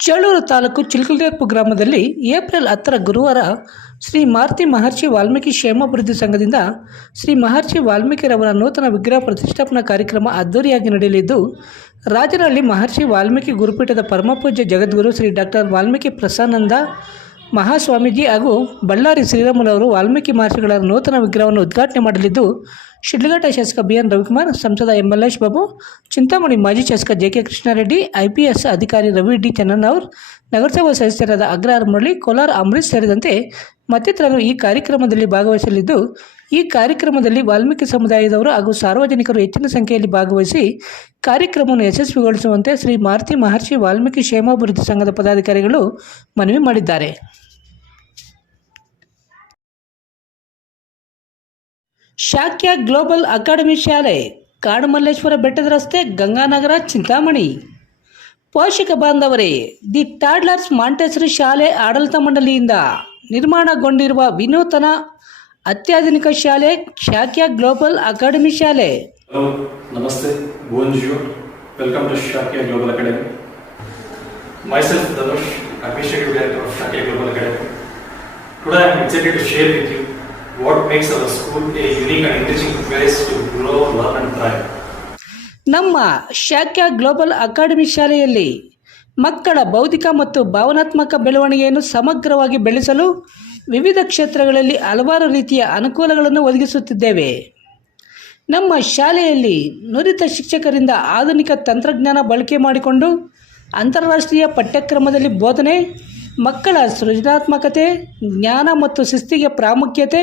ಚೇಳೂರು ತಾಲೂಕು ಚಿಲ್ಕಲ್ದೇಪು ಗ್ರಾಮದಲ್ಲಿ ಏಪ್ರಿಲ್ ಹತ್ತರ ಗುರುವಾರ ಶ್ರೀ ಮಾರುತಿ ಮಹರ್ಷಿ ವಾಲ್ಮೀಕಿ ಕ್ಷೇಮಾಭಿವೃದ್ಧಿ ಸಂಘದಿಂದ ಶ್ರೀ ಮಹರ್ಷಿ ವಾಲ್ಮೀಕಿರವರ ನೂತನ ವಿಗ್ರಹ ಪ್ರತಿಷ್ಠಾಪನಾ ಕಾರ್ಯಕ್ರಮ ಅದ್ದೂರಿಯಾಗಿ ನಡೆಯಲಿದ್ದು, ರಾಜನಹಳ್ಳಿ ಮಹರ್ಷಿ ವಾಲ್ಮೀಕಿ ಗುರುಪೀಠದ ಪರಮಪೂಜ್ಯ ಜಗದ್ಗುರು ಶ್ರೀ ಡಾಕ್ಟರ್ ವಾಲ್ಮೀಕಿ ಪ್ರಸಾನಂದ ಮಹಾಸ್ವಾಮೀಜಿ ಹಾಗೂ ಬಳ್ಳಾರಿ ಶ್ರೀರಾಮುಲವರು ವಾಲ್ಮೀಕಿ ಮಹರ್ಷಿಗಳ ನೂತನ ವಿಗ್ರಹವನ್ನು ಉದ್ಘಾಟನೆ ಮಾಡಲಿದ್ದು ಶಿಡ್ಲಘಟ್ಟ ಶಾಸಕ ಬಿ ಎನ್ ರವಿಕುಮಾರ್, ಸಂಸದ ಎಂ ಮಲ್ಲೇಶ್ ಬಾಬು ಚಿಂತಾಮಣಿ ಮಾಜಿ ಶಾಸಕ ಜೆ ಕೆ ಕೃಷ್ಣಾರೆಡ್ಡಿ ಐಪಿಎಸ್ ಅಧಿಕಾರಿ ರವಿ ಡಿ ಚನ್ನಣ್ಣವರ್ ನಗರಸಭಾ ಸದಸ್ಯರಾದ ಅಗ್ರಹಾರ ಮುರಳಿ, ಕೋಲಾರ ಅಂಬರೀಶ್ ಸೇರಿದಂತೆ ಮತ್ತಿತರರು ಈ ಕಾರ್ಯಕ್ರಮದಲ್ಲಿ ಭಾಗವಹಿಸಲಿದ್ದು, ಈ ಕಾರ್ಯಕ್ರಮದಲ್ಲಿ ವಾಲ್ಮೀಕಿ ಸಮುದಾಯದವರು ಹಾಗೂ ಸಾರ್ವಜನಿಕರು ಹೆಚ್ಚಿನ ಸಂಖ್ಯೆಯಲ್ಲಿ ಭಾಗವಹಿಸಿ ಕಾರ್ಯಕ್ರಮವನ್ನು ಯಶಸ್ವಿಗೊಳಿಸುವಂತೆ ಶ್ರೀ ಮಾರುತಿ ಮಹರ್ಷಿ ವಾಲ್ಮೀಕಿ ಕ್ಷೇಮಾಭಿವೃದ್ಧಿ ಸಂಘದ ಪದಾಧಿಕಾರಿಗಳು ಮನವಿ ಮಾಡಿದ್ದಾರೆ. ಶಾಖ್ಯ ಗ್ಲೋಬಲ್ ಅಕಾಡೆಮಿ ಶಾಲೆ, ಕಾಡುಮಲ್ಲೇಶ್ವರ ಬೆಟ್ಟದ ರಸ್ತೆ, ಗಂಗಾನಗರ, ಚಿಂತಾಮಣಿ. ಪೋಷಕ ಬಾಂಧವರೇ, ದಿ ಟಾಡ್ಲರ್ಸ್ ಮಾಂಟೆಸರಿ ಶಾಲೆ ಆಡಳಿತ ಮಂಡಳಿಯಿಂದ ನಿರ್ಮಾಣಗೊಂಡಿರುವ ವಿನೂತನ ಅತ್ಯಾಧುನಿಕ ಶಾಲೆ ಶಾಖ್ಯ ಗ್ಲೋಬಲ್ ಅಕಾಡೆಮಿ ಶಾಲೆ. ನಮಸ್ತೆ welcome to Shakya global academy. Myself Dhanush administrative director of global academy. ಕೂಡ share with what makes our school a unique and enriching place to grow, learn and thrive. ನಮ್ಮ ಶಾಖ್ಯ ಗ್ಲೋಬಲ್ ಅಕಾಡೆಮಿ ಶಾಲೆಯಲ್ಲಿ ಮಕ್ಕಳ ಬೌದ್ಧಿಕ ಮತ್ತು ಭಾವನಾತ್ಮಕ ಬೆಳವಣಿಗೆಯನ್ನು ಸಮಗ್ರವಾಗಿ ಬೆಳೆಸಲು ವಿವಿಧ ಕ್ಷೇತ್ರಗಳಲ್ಲಿ ಹಲವಾರು ರೀತಿಯ ಅನುಕೂಲಗಳನ್ನು ಒದಗಿಸುತ್ತಿದ್ದೇವೆ ನಮ್ಮ ಶಾಲೆಯಲ್ಲಿ ನುರಿತ ಶಿಕ್ಷಕರಿಂದ ಆಧುನಿಕ ತಂತ್ರಜ್ಞಾನ ಬಳಕೆ ಮಾಡಿಕೊಂಡು ಅಂತಾರಾಷ್ಟ್ರೀಯ ಪಠ್ಯಕ್ರಮದಲ್ಲಿ ಬೋಧನೆ ಮಕ್ಕಳ ಸೃಜನಾತ್ಮಕತೆ ಜ್ಞಾನ ಮತ್ತು ಶಿಸ್ತಿಗೆ ಪ್ರಾಮುಖ್ಯತೆ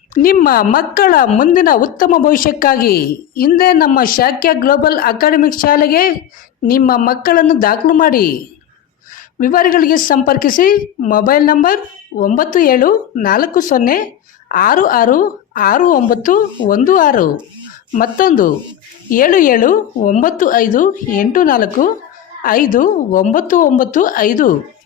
ನಿಮ್ಮ ಮಕ್ಕಳ ಮುಂದಿನ ಉತ್ತಮ ಭವಿಷ್ಯಕ್ಕಾಗಿ ಹಿಂದೆ ನಮ್ಮ ಶಾಖ್ಯ ಗ್ಲೋಬಲ್ ಅಕಾಡೆಮಿಕ್ ಶಾಲೆಗೆ ನಿಮ್ಮ ಮಕ್ಕಳನ್ನು ದಾಖಲು ಮಾಡಿ. ವಿವರಗಳಿಗೆ ಸಂಪರ್ಕಿಸಿ ಮೊಬೈಲ್ ನಂಬರ್ ಒಂಬತ್ತು ಏಳು ನಾಲ್ಕು ಸೊನ್ನೆ ಆರು ಆರು ಆರು ಒಂಬತ್ತು ಒಂದು ಆರು. ಮತ್ತೊಂದು ಏಳು ಏಳು ಒಂಬತ್ತು ಐದು ಎಂಟು ನಾಲ್ಕು ಐದು ಒಂಬತ್ತು ಒಂಬತ್ತು ಐದು.